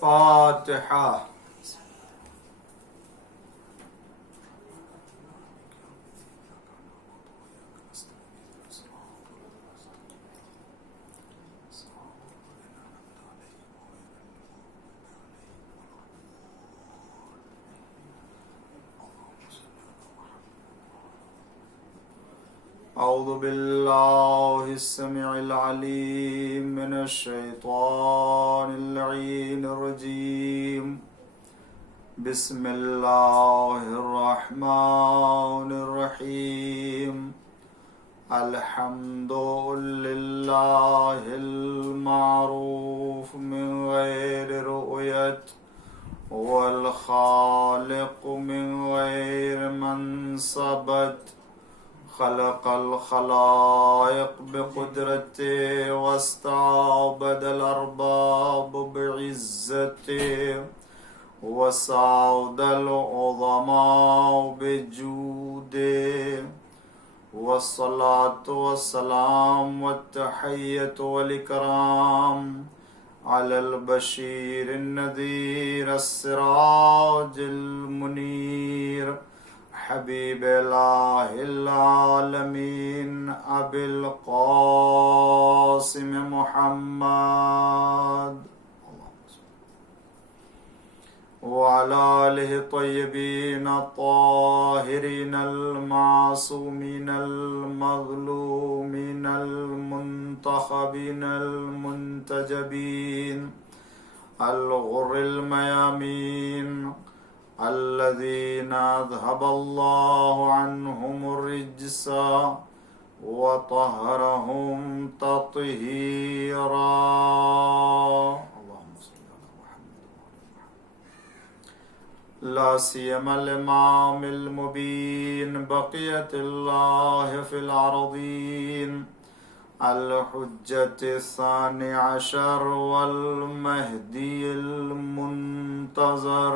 فاتحة. أعوذ بالله السميع العليم من الشيطان اللعين الرجيم. بسم الله الرحمن الرحيم. الحمد لله المعروف من غير رؤية، والخالق من غير منصبة. خلق الخلائق بقدرته، واستعبد الأرباب بعزته، وسعد العظماء بجوده. والصلاة والسلام والتحية والإكرام على البشير النذير السراج المنير، حبيب الله العالمين أبي القاسم محمد وعلى آله الطيبين الطاهرين المعصومين المظلومين المنتخبين المنتجبين الغر الميامين الذين أذهب الله عنهم الرجس وطهرهم تطهيرا. اللهم صل على محمد. لا سيما الإمام المبين بقية الله في الأرضين، الحجة الثاني عشر والمهدي المنتظر،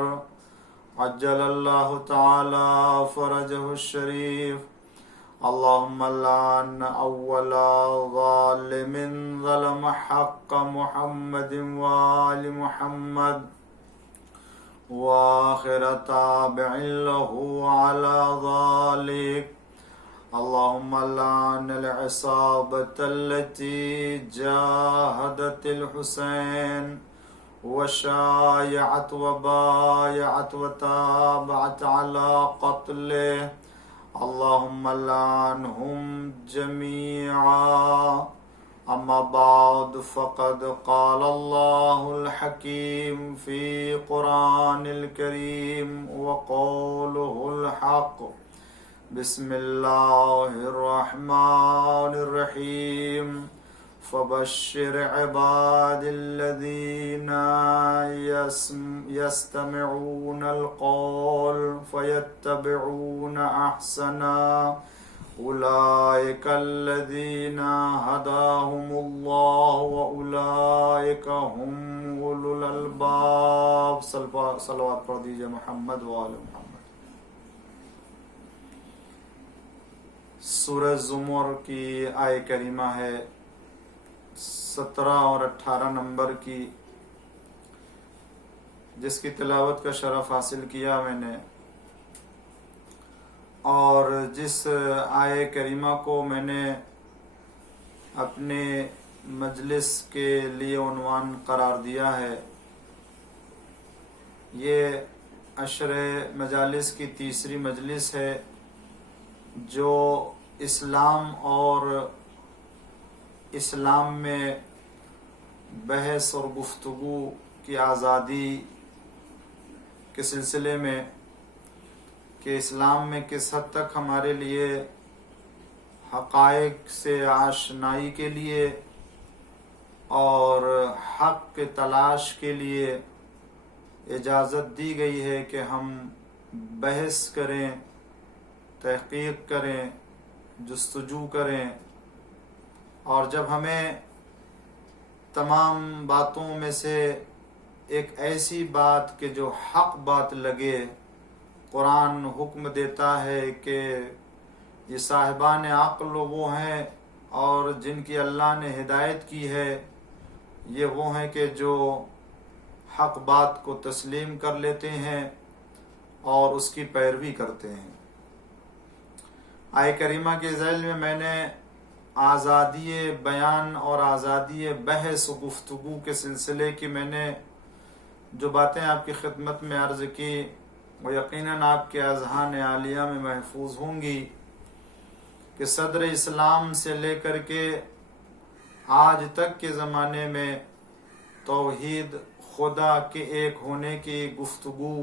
عجل الله تعالى فرجه الشريف. اللهم لعن أول ظالم ظلم حق محمد وآل محمد، وآخر تابع له على ذلك. اللهم لعن العصابة التي جاهدت الحسين وشايعت وبايعت وتابعت على قتله. اللهم لعنهم جميعا. أما بعد، فقد قال الله الحكيم في قرآن الكريم وقوله الحق. بسم الله الرحمن الرحيم. فبشر عباد الذين يستمعون القول فيتبعون أحسنا، أولئك الذين هداهم الله وأولئك هم أولو الألباب. صلوات پڑھ دیجئے محمد و آل محمد. سورہ زمر کی آیہ کریمہ ہے 17 اور 18 نمبر کی، جس کی تلاوت کا شرف حاصل کیا میں نے، اور جس آیہ کریمہ کو میں نے اپنے مجلس کے لیے عنوان قرار دیا ہے. یہ عشر مجالس کی تیسری مجلس ہے جو اسلام اور اسلام میں بحث اور گفتگو کی آزادی کے سلسلے میں، کہ اسلام میں کس حد تک ہمارے لیے حقائق سے آشنائی کے لیے اور حق کے تلاش کے لیے اجازت دی گئی ہے کہ ہم بحث کریں، تحقیق کریں، جستجو کریں، اور جب ہمیں تمام باتوں میں سے ایک ایسی بات کہ جو حق بات لگے، قرآن حکم دیتا ہے کہ یہ صاحبان عقل وہ ہیں اور جن کی اللہ نے ہدایت کی ہے، یہ وہ ہیں کہ جو حق بات کو تسلیم کر لیتے ہیں اور اس کی پیروی کرتے ہیں۔ آیہ کریمہ کے ذیل میں نے آزادی بیان اور آزادی بحث و گفتگو کے سلسلے کی میں نے جو باتیں آپ کی خدمت میں عرض کی وہ یقیناً آپ کے اذہان عالیہ میں محفوظ ہوں گی کہ صدر اسلام سے لے کر کے آج تک کے زمانے میں توحید خدا کے ایک ہونے کی گفتگو،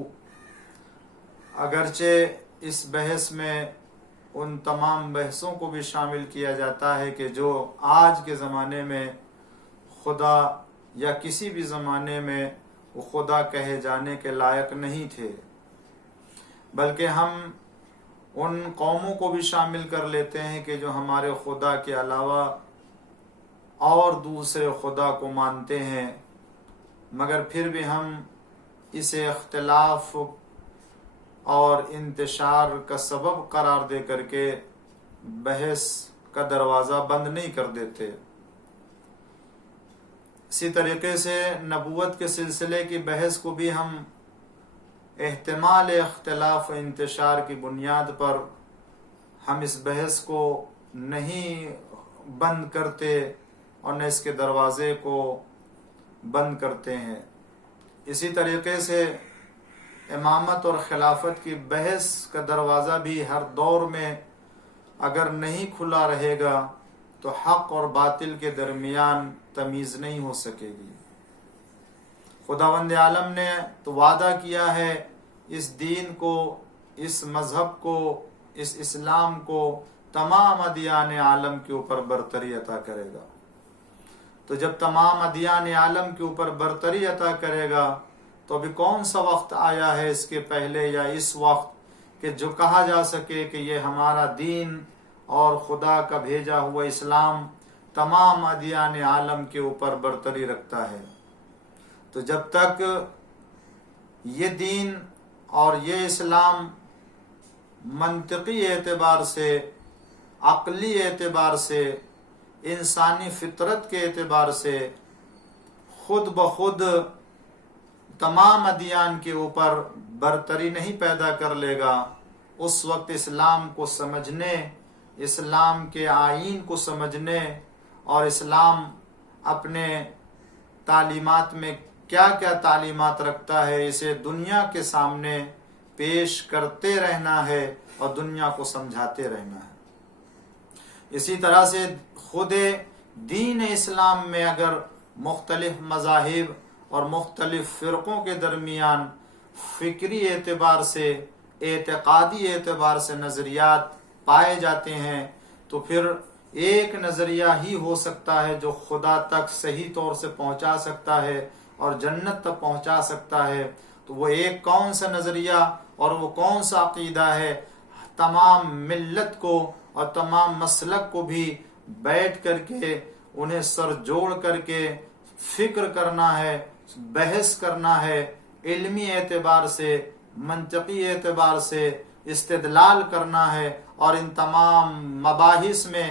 اگرچہ اس بحث میں ان تمام بحثوں کو بھی شامل کیا جاتا ہے کہ جو آج کے زمانے میں خدا یا کسی بھی زمانے میں وہ خدا کہے جانے کے لائق نہیں تھے، بلکہ ہم ان قوموں کو بھی شامل کر لیتے ہیں کہ جو ہمارے خدا کے علاوہ اور دوسرے خدا کو مانتے ہیں، مگر پھر بھی ہم اسے اختلاف اور انتشار کا سبب قرار دے کر کے بحث کا دروازہ بند نہیں کر دیتے۔ اسی طریقے سے نبوت کے سلسلے کی بحث کو بھی ہم احتمال اختلاف و انتشار کی بنیاد پر ہم اس بحث کو نہیں بند کرتے اور نہ اس کے دروازے کو بند کرتے ہیں۔ اسی طریقے سے امامت اور خلافت کی بحث کا دروازہ بھی ہر دور میں اگر نہیں کھلا رہے گا تو حق اور باطل کے درمیان تمیز نہیں ہو سکے گی۔ خداوند عالم نے تو وعدہ کیا ہے اس دین کو، اس مذہب کو، اس اسلام کو تمام ادیان عالم کے اوپر برتری عطا کرے گا۔ تو جب تمام ادیان عالم کے اوپر برتری عطا کرے گا تو ابھی کون سا وقت آیا ہے اس کے پہلے یا اس وقت کہ جو کہا جا سکے کہ یہ ہمارا دین اور خدا کا بھیجا ہوا اسلام تمام ادیان عالم کے اوپر برتری رکھتا ہے۔ تو جب تک یہ دین اور یہ اسلام منطقی اعتبار سے، عقلی اعتبار سے، انسانی فطرت کے اعتبار سے خود بخود تمام ادیان کے اوپر برتری نہیں پیدا کر لے گا، اس وقت اسلام کو سمجھنے، اسلام کے آئین کو سمجھنے اور اسلام اپنے تعلیمات میں کیا کیا تعلیمات رکھتا ہے اسے دنیا کے سامنے پیش کرتے رہنا ہے اور دنیا کو سمجھاتے رہنا ہے۔ اسی طرح سے خود دین اسلام میں اگر مختلف مذاہب اور مختلف فرقوں کے درمیان فکری اعتبار سے، اعتقادی اعتبار سے نظریات پائے جاتے ہیں تو پھر ایک نظریہ ہی ہو سکتا ہے جو خدا تک صحیح طور سے پہنچا سکتا ہے اور جنت تک پہنچا سکتا ہے۔ تو وہ ایک کون سا نظریہ اور وہ کون سا عقیدہ ہے؟ تمام ملت کو اور تمام مسلک کو بھی بیٹھ کر کے انہیں سر جوڑ کر کے فکر کرنا ہے، بحث کرنا ہے، علمی اعتبار سے، منطقی اعتبار سے استدلال کرنا ہے، اور ان تمام مباحث میں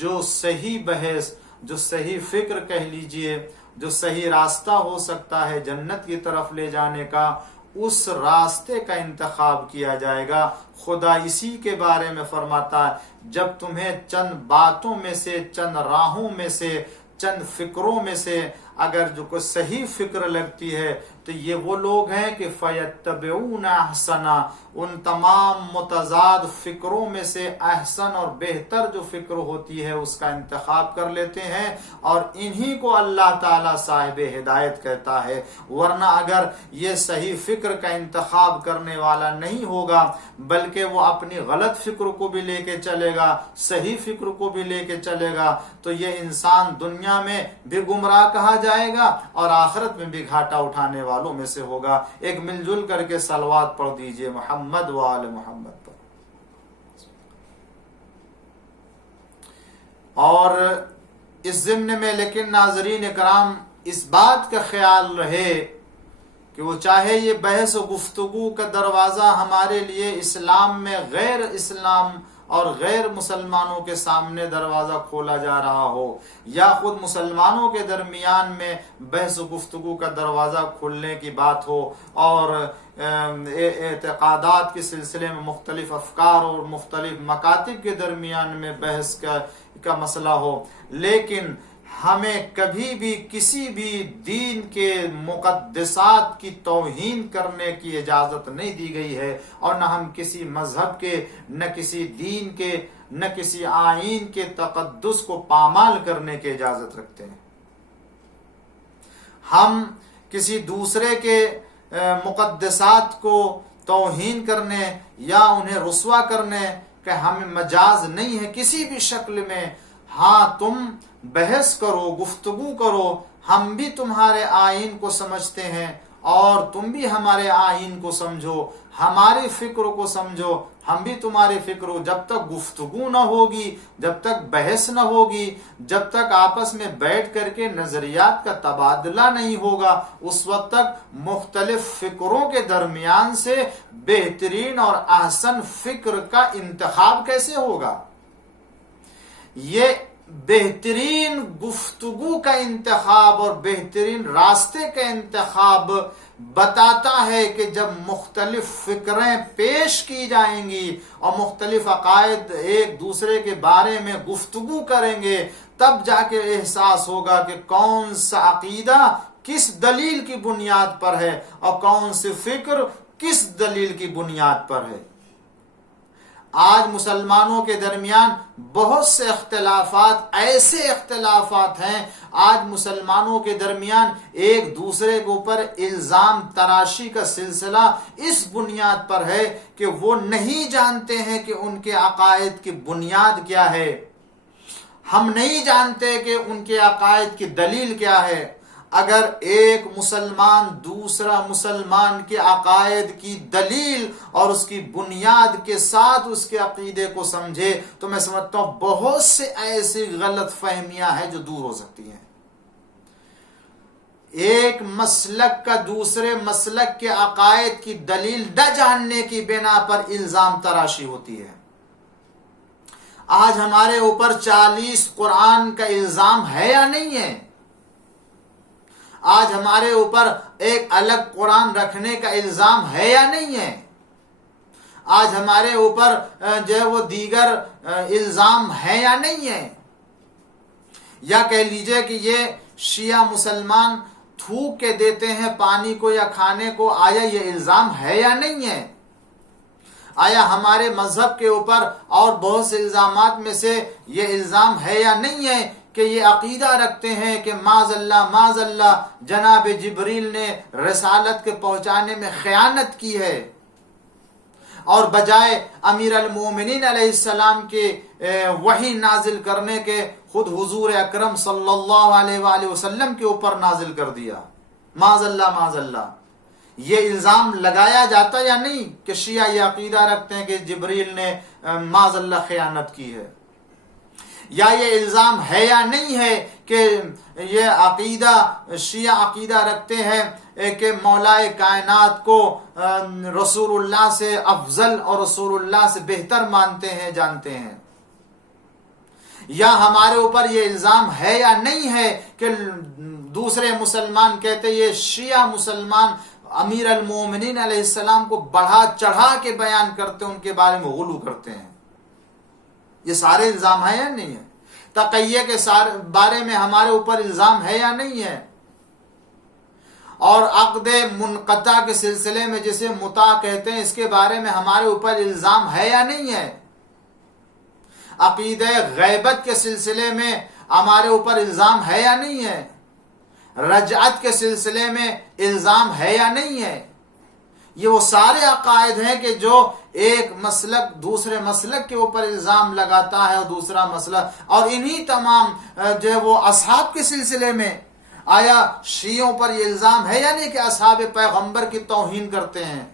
جو صحیح بحث، جو صحیح فکر کہہ لیجئے، جو صحیح راستہ ہو سکتا ہے جنت کی طرف لے جانے کا، اس راستے کا انتخاب کیا جائے گا۔ خدا اسی کے بارے میں فرماتا ہے جب تمہیں چند باتوں میں سے، چند راہوں میں سے، چند فکروں میں سے اگر جو کوئی صحیح فکر لگتی ہے تو یہ وہ لوگ ہیں کہ فَيَتَّبِعُونَ أَحْسَنَ، ان تمام متضاد فکروں میں سے احسن اور بہتر جو فکر ہوتی ہے اس کا انتخاب کر لیتے ہیں، اور انہی کو اللہ تعالیٰ صاحب ہدایت کہتا ہے۔ ورنہ اگر یہ صحیح فکر کا انتخاب کرنے والا نہیں ہوگا بلکہ وہ اپنی غلط فکر کو بھی لے کے چلے گا، صحیح فکر کو بھی لے کے چلے گا، تو یہ انسان دنیا میں بھی گمراہ کہا جائے گا اور آخرت میں بھی گھاٹا اٹھانے والوں میں سے ہوگا۔ ایک مل جل کر کے صلوات پڑھ دیجئے محمد و آل محمد پر۔ اور اس ضمن میں لیکن ناظرین اکرام اس بات کا خیال رہے کہ وہ چاہے یہ بحث و گفتگو کا دروازہ ہمارے لیے اسلام میں غیر اسلام اور غیر مسلمانوں کے سامنے دروازہ کھولا جا رہا ہو، یا خود مسلمانوں کے درمیان میں بحث و گفتگو کا دروازہ کھولنے کی بات ہو، اور اعتقادات کے سلسلے میں مختلف افکار اور مختلف مکاتب کے درمیان میں بحث کا مسئلہ ہو، لیکن ہمیں کبھی بھی کسی بھی دین کے مقدسات کی توہین کرنے کی اجازت نہیں دی گئی ہے، اور نہ ہم کسی مذہب کے، نہ کسی دین کے، نہ کسی آئین کے تقدس کو پامال کرنے کی اجازت رکھتے ہیں۔ ہم کسی دوسرے کے مقدسات کو توہین کرنے یا انہیں رسوا کرنے کا ہمیں مجاز نہیں ہے کسی بھی شکل میں۔ ہاں، تم بحث کرو، گفتگو کرو، ہم بھی تمہارے آئین کو سمجھتے ہیں اور تم بھی ہمارے آئین کو سمجھو، ہماری فکر کو سمجھو، ہم بھی تمہاری فکر ہو۔ جب تک گفتگو نہ ہوگی، جب تک بحث نہ ہوگی، جب تک آپس میں بیٹھ کر کے نظریات کا تبادلہ نہیں ہوگا، اس وقت تک مختلف فکروں کے درمیان سے بہترین اور احسن فکر کا انتخاب کیسے ہوگا؟ یہ بہترین گفتگو کا انتخاب اور بہترین راستے کا انتخاب بتاتا ہے کہ جب مختلف فکریں پیش کی جائیں گی اور مختلف عقائد ایک دوسرے کے بارے میں گفتگو کریں گے، تب جا کے احساس ہوگا کہ کون سا عقیدہ کس دلیل کی بنیاد پر ہے اور کون سی فکر کس دلیل کی بنیاد پر ہے۔ آج مسلمانوں کے درمیان بہت سے اختلافات، ایسے اختلافات ہیں، آج مسلمانوں کے درمیان ایک دوسرے کے اوپر الزام تراشی کا سلسلہ اس بنیاد پر ہے کہ وہ نہیں جانتے ہیں کہ ان کے عقائد کی بنیاد کیا ہے، ہم نہیں جانتے کہ ان کے عقائد کی دلیل کیا ہے۔ اگر ایک مسلمان دوسرا مسلمان کے عقائد کی دلیل اور اس کی بنیاد کے ساتھ اس کے عقیدے کو سمجھے تو میں سمجھتا ہوں بہت سے ایسی غلط فہمیاں ہیں جو دور ہو سکتی ہیں۔ ایک مسلک کا دوسرے مسلک کے عقائد کی دلیل نہ جاننے کی بنا پر الزام تراشی ہوتی ہے۔ آج ہمارے اوپر 40 قرآن کا الزام ہے یا نہیں ہے؟ آج ہمارے اوپر ایک الگ قرآن رکھنے کا الزام ہے یا نہیں ہے؟ آج ہمارے اوپر جو ہے وہ دیگر الزام ہے یا نہیں ہے؟ یا کہہ لیجئے کہ یہ شیعہ مسلمان تھوک کے دیتے ہیں پانی کو یا کھانے کو، آیا یہ الزام ہے یا نہیں ہے؟ آیا ہمارے مذہب کے اوپر اور بہت سے الزامات میں سے یہ الزام ہے یا نہیں ہے کہ یہ عقیدہ رکھتے ہیں کہ معاذ اللہ جناب جبریل نے رسالت کے پہنچانے میں خیانت کی ہے، اور بجائے امیر المومنین علیہ السلام کے وحی نازل کرنے کے خود حضور اکرم صلی اللہ علیہ وآلہ وسلم کے اوپر نازل کر دیا۔ معاذ اللہ، یہ الزام لگایا جاتا یا نہیں کہ شیعہ یہ عقیدہ رکھتے ہیں کہ جبریل نے معاذ اللہ خیانت کی ہے؟ یا یہ الزام ہے یا نہیں ہے کہ یہ عقیدہ شیعہ عقیدہ رکھتے ہیں کہ مولائے کائنات کو رسول اللہ سے افضل اور رسول اللہ سے بہتر مانتے ہیں، جانتے ہیں؟ یا ہمارے اوپر یہ الزام ہے یا نہیں ہے کہ دوسرے مسلمان کہتے یہ شیعہ مسلمان امیر المومنین علیہ السلام کو بڑھا چڑھا کے بیان کرتے ہیں، ان کے بارے میں غلو کرتے ہیں؟ یہ سارے الزام ہیں یا نہیں ہے؟ تقیہ کے بارے میں ہمارے اوپر الزام ہے یا نہیں ہے؟ اور عقد منقطع کے سلسلے میں جسے متع کہتے ہیں، اس کے بارے میں ہمارے اوپر الزام ہے یا نہیں ہے؟ عقیدہ غیبت کے سلسلے میں ہمارے اوپر الزام ہے یا نہیں ہے؟ رجعت کے سلسلے میں الزام ہے یا نہیں ہے؟ یہ وہ سارے عقائد ہیں کہ جو ایک مسلک دوسرے مسلک کے اوپر الزام لگاتا ہے اور دوسرا مسلک، اور انہی تمام جو وہ اصحاب کے سلسلے میں آیا شیعوں پر یہ الزام ہے یا نہیں کہ اصحاب پیغمبر کی توہین کرتے ہیں؟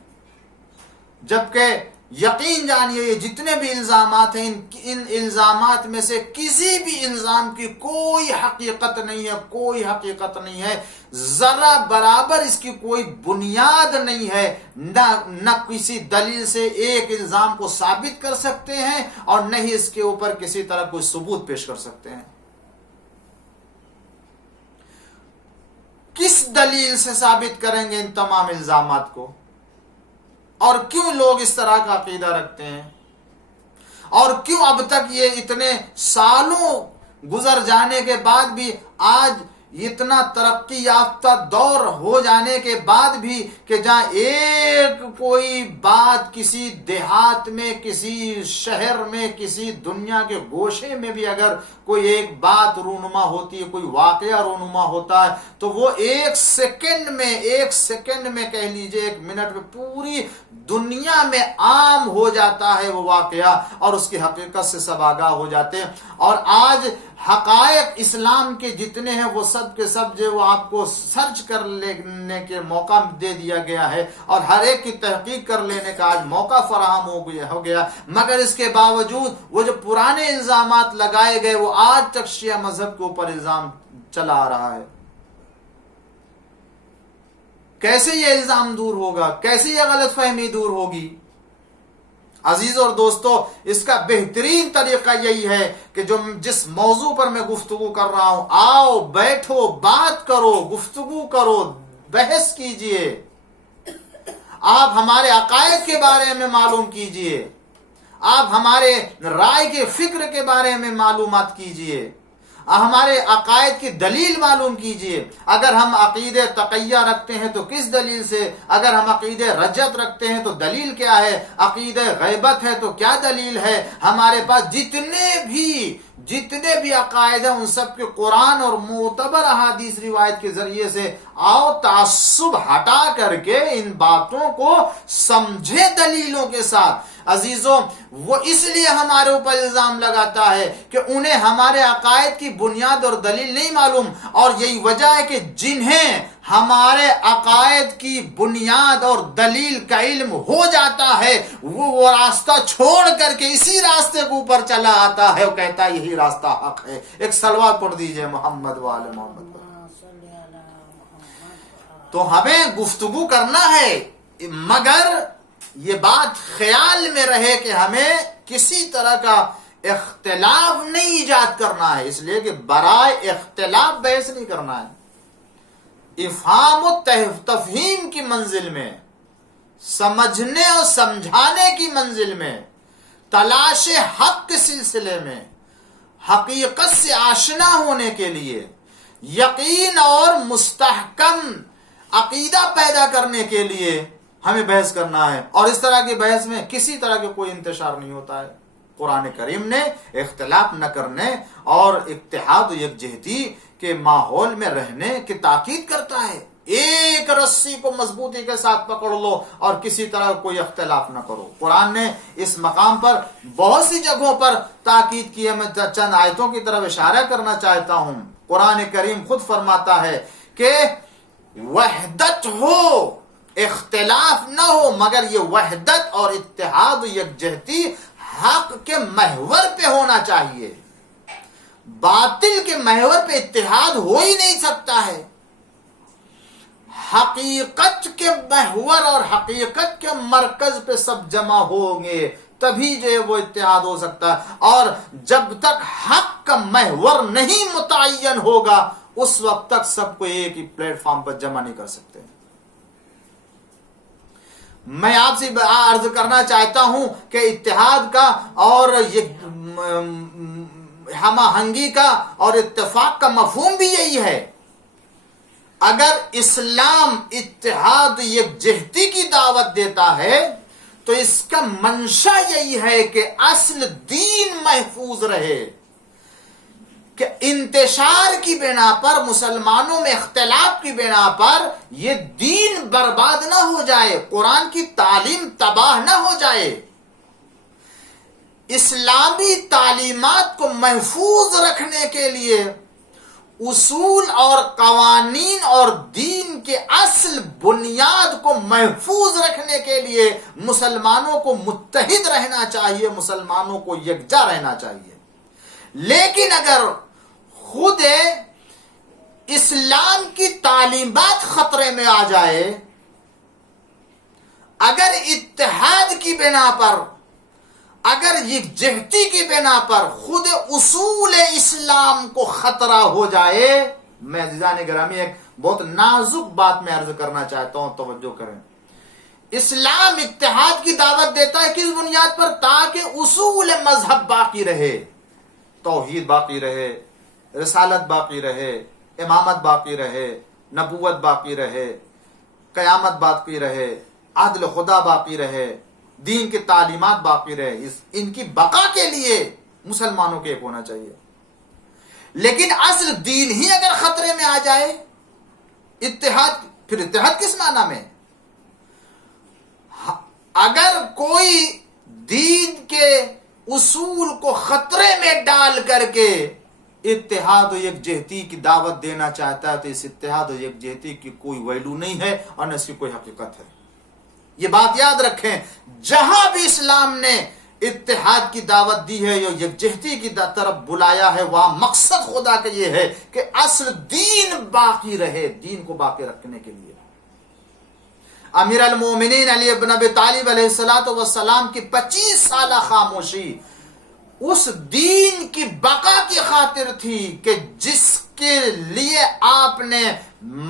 جبکہ یقین جانیے یہ جتنے بھی الزامات ہیں ان الزامات میں سے کسی بھی الزام کی کوئی حقیقت نہیں ہے، کوئی حقیقت نہیں ہے، ذرا برابر اس کی کوئی بنیاد نہیں ہے، نہ کسی دلیل سے ایک الزام کو ثابت کر سکتے ہیں اور نہ ہی اس کے اوپر کسی طرح کوئی ثبوت پیش کر سکتے ہیں۔ کس دلیل سے ثابت کریں گے ان تمام الزامات کو؟ اور کیوں لوگ اس طرح کا عقیدہ رکھتے ہیں؟ اور کیوں اب تک یہ اتنے سالوں گزر جانے کے بعد بھی آج اتنا ترقی یافتہ دور ہو جانے کے بعد بھی کہ جہاں ایک کوئی بات کسی دیہات میں، کسی شہر میں، کسی دنیا کے گوشے میں بھی اگر کوئی ایک بات رونما ہوتی ہے، کوئی واقعہ رونما ہوتا ہے تو وہ ایک سیکنڈ میں کہہ لیجئے 1 منٹ میں پوری دنیا میں عام ہو جاتا ہے وہ واقعہ، اور اس کی حقیقت سے سب آگاہ ہو جاتے ہیں۔ اور آج حقائق اسلام کے جتنے ہیں وہ سب کے سب جو وہ آپ کو سرچ کر لینے کے موقع دے دیا گیا ہے، اور ہر ایک کی تحقیق کر لینے کا آج موقع فراہم ہو گیا، مگر اس کے باوجود وہ جو پرانے الزامات لگائے گئے وہ آج تک شیعہ مذہب کے اوپر الزام چلا آ رہا ہے۔ کیسے یہ الزام دور ہوگا؟ کیسے یہ غلط فہمی دور ہوگی؟ عزیز اور دوستو، اس کا بہترین طریقہ یہی ہے کہ جس موضوع پر میں گفتگو کر رہا ہوں، آؤ بیٹھو، بات کرو، گفتگو کرو، بحث کیجئے، آپ ہمارے عقائد کے بارے میں معلوم کیجئے، آپ ہمارے رائے کے فکر کے بارے میں معلومات کیجئے، ہمارے عقائد کی دلیل معلوم کیجئے۔ اگر ہم عقیدہ تقیہ رکھتے ہیں تو کس دلیل سے؟ اگر ہم عقیدہ رجعت رکھتے ہیں تو دلیل کیا ہے؟ عقیدہ غیبت ہے تو کیا دلیل ہے؟ ہمارے پاس جتنے بھی عقائد ہیں ان سب کے قرآن اور معتبر احادیث روایت کے ذریعے سے آؤ تعصب ہٹا کر کے ان باتوں کو سمجھے دلیلوں کے ساتھ۔ عزیزوں، وہ اس لیے ہمارے اوپر الزام لگاتا ہے کہ انہیں ہمارے عقائد کی بنیاد اور دلیل نہیں معلوم، اور یہی وجہ ہے کہ جنہیں ہمارے عقائد کی بنیاد اور دلیل کا علم ہو جاتا ہے وہ راستہ چھوڑ کر کے اسی راستے کے اوپر چلا آتا ہے، وہ کہتا ہے یہی راستہ حق ہے۔ ایک صلوات پڑھ دیجئے محمد وآل محمد۔ تو ہمیں گفتگو کرنا ہے، مگر یہ بات خیال میں رہے کہ ہمیں کسی طرح کا اختلاف نہیں ایجاد کرنا ہے، اس لیے کہ برائے اختلاف بحث نہیں کرنا ہے۔ افہام و تفہیم کی منزل میں، سمجھنے اور سمجھانے کی منزل میں، تلاش حق کے سلسلے میں، حقیقت سے آشنا ہونے کے لیے، یقین اور مستحکم عقیدہ پیدا کرنے کے لیے ہمیں بحث کرنا ہے، اور اس طرح کی بحث میں کسی طرح کے کوئی انتشار نہیں ہوتا ہے۔ قرآن کریم نے اختلاف نہ کرنے اور اتحاد و یکجہتی کے ماحول میں رہنے کی تاکید کرتا ہے۔ ایک رسی کو مضبوطی کے ساتھ پکڑ لو اور کسی طرح کوئی اختلاف نہ کرو۔ قرآن نے اس مقام پر بہت سی جگہوں پر تاکید کی ہے، میں چند آیتوں کی طرف اشارہ کرنا چاہتا ہوں۔ قرآن کریم خود فرماتا ہے کہ وحدت ہو، اختلاف نہ ہو، مگر یہ وحدت اور اتحاد و یکجہتی حق کے محور پہ ہونا چاہیے۔ باطل کے محور پہ اتحاد ہو ہی نہیں سکتا ہے۔ حقیقت کے محور اور حقیقت کے مرکز پہ سب جمع ہوں گے تبھی جو ہے وہ اتحاد ہو سکتا ہے، اور جب تک حق کا محور نہیں متعین ہوگا اس وقت تک سب کو ایک ہی پلیٹ فارم پر جمع نہیں کر سکتے۔ میں آپ سے عرض کرنا چاہتا ہوں کہ اتحاد کا اور ہم آہنگی کا اور اتفاق کا مفہوم بھی یہی ہے۔ اگر اسلام اتحاد یکجہتی کی دعوت دیتا ہے تو اس کا منشا یہی ہے کہ اصل دین محفوظ رہے، کہ انتشار کی بنا پر، مسلمانوں میں اختلاف کی بنا پر یہ دین برباد نہ ہو جائے، قرآن کی تعلیم تباہ نہ ہو جائے۔ اسلامی تعلیمات کو محفوظ رکھنے کے لیے اصول اور قوانین اور دین کے اصل بنیاد کو محفوظ رکھنے کے لیے مسلمانوں کو متحد رہنا چاہیے، مسلمانوں کو یکجا رہنا چاہیے۔ لیکن اگر خود اسلام کی تعلیمات خطرے میں آ جائے، اگر اتحاد کی بنا پر، اگر یکجہتی کی بنا پر خود اصول اسلام کو خطرہ ہو جائے، میں عزیزان گرامی ایک بہت نازک بات میں عرض کرنا چاہتا ہوں، توجہ کریں۔ اسلام اتحاد کی دعوت دیتا ہے کس بنیاد پر؟ تاکہ اصول مذہب باقی رہے، توحید باقی رہے، رسالت باقی رہے، امامت باقی رہے، نبوت باقی رہے، قیامت باقی رہے، عدل خدا باقی رہے، دین کی تعلیمات باقی رہے۔ ان کی بقا کے لیے مسلمانوں کے ایک ہونا چاہیے۔ لیکن اصل دین ہی اگر خطرے میں آ جائے، اتحاد، پھر اتحاد کس معنی میں؟ اگر کوئی دین کے اصول کو خطرے میں ڈال کر کے اتحاد و یکجہتی کی دعوت دینا چاہتا ہے تو اس اتحاد و یکجہتی کی کوئی ویلو نہیں ہے اور نہ اس کی کوئی حقیقت ہے۔ یہ بات یاد رکھیں، جہاں بھی اسلام نے اتحاد کی دعوت دی ہے یا یکجہتی کی طرف بلایا ہے، وہاں مقصد خدا کا یہ ہے کہ اصل دین باقی رہے، دین کو باقی رکھنے کے لیے۔ امیر المومنین علی بن ابی طالب علیہ السلام کی 25 سالہ خاموشی اس دین کی بقا کی خاطر تھی کہ جس کے لیے آپ نے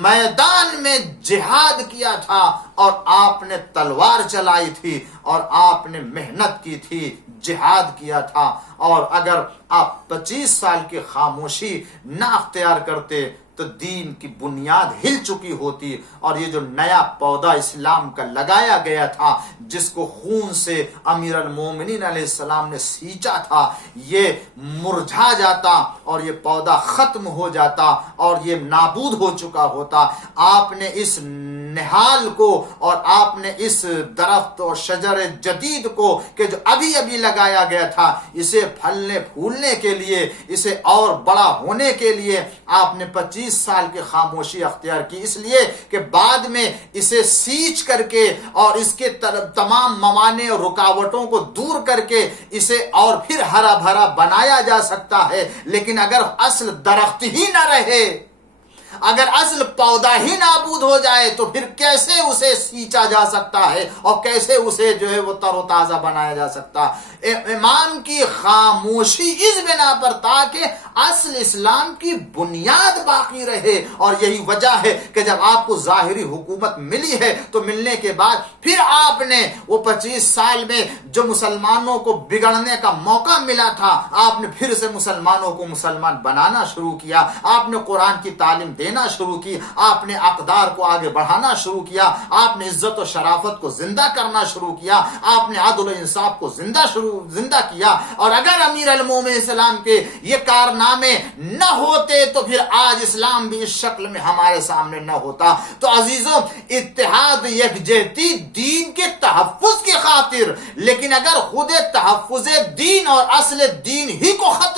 میدان میں جہاد کیا تھا اور آپ نے تلوار چلائی تھی اور آپ نے محنت کی تھی، جہاد کیا تھا۔ اور اگر آپ 25 سال کی خاموشی نہ اختیار کرتے تو دین کی بنیاد ہل چکی ہوتی، اور یہ جو نیا پودا اسلام کا لگایا گیا تھا، جس کو خون سے امیر المومنین علیہ السلام نے سینچا تھا، یہ مرجھا جاتا اور یہ پودا ختم ہو جاتا اور یہ نابود ہو چکا ہوتا۔ آپ نے اس نہال کو اور آپ نے اس درخت اور شجر جدید کو کہ جو ابھی ابھی لگایا گیا تھا، اسے پھلنے پھولنے کے لیے، اسے اور بڑا ہونے کے لیے آپ نے 25 سال کی خاموشی اختیار کی، اس لیے کہ بعد میں اسے سینچ کر کے اور اس کے تمام موانع اور رکاوٹوں کو دور کر کے اسے اور پھر ہرا بھرا بنایا جا سکتا ہے۔ لیکن اگر اصل درخت ہی نہ رہے، اگر اصل پودا ہی نابود ہو جائے تو پھر کیسے اسے سینچا جا سکتا ہے اور کیسے اسے جو ہے وہ تر و تازہ بنایا جا سکتا؟ امام کی خاموشی اس بنا پر تاکہ اصل اسلام کی بنیاد باقی رہے، اور یہی وجہ ہے کہ جب آپ کو ظاہری حکومت ملی ہے تو ملنے کے بعد پھر آپ نے وہ 25 سال میں جو مسلمانوں کو بگڑنے کا موقع ملا تھا، آپ نے پھر سے مسلمانوں کو مسلمان بنانا شروع کیا، آپ نے قرآن کی تعلیم دینا شروع کی، آپ نے اقدار کو آگے بڑھانا شروع کیا، آپ نے عزت و شرافت کو زندہ کرنا شروع کیا، آپ نے عدل و انصاف کو زندہ کیا۔ اور اگر امیر المومنین اسلام کے یہ کارنامے نہ ہوتے تو پھر آج اسلام بھی اس شکل میں ہمارے سامنے نہ ہوتا۔ تو عزیزوں، اتحاد یکجہتی دین کے تحفظ کی خاطر، لیکن اگر خود تحفظ دین اور اصل دین ہی کو ختم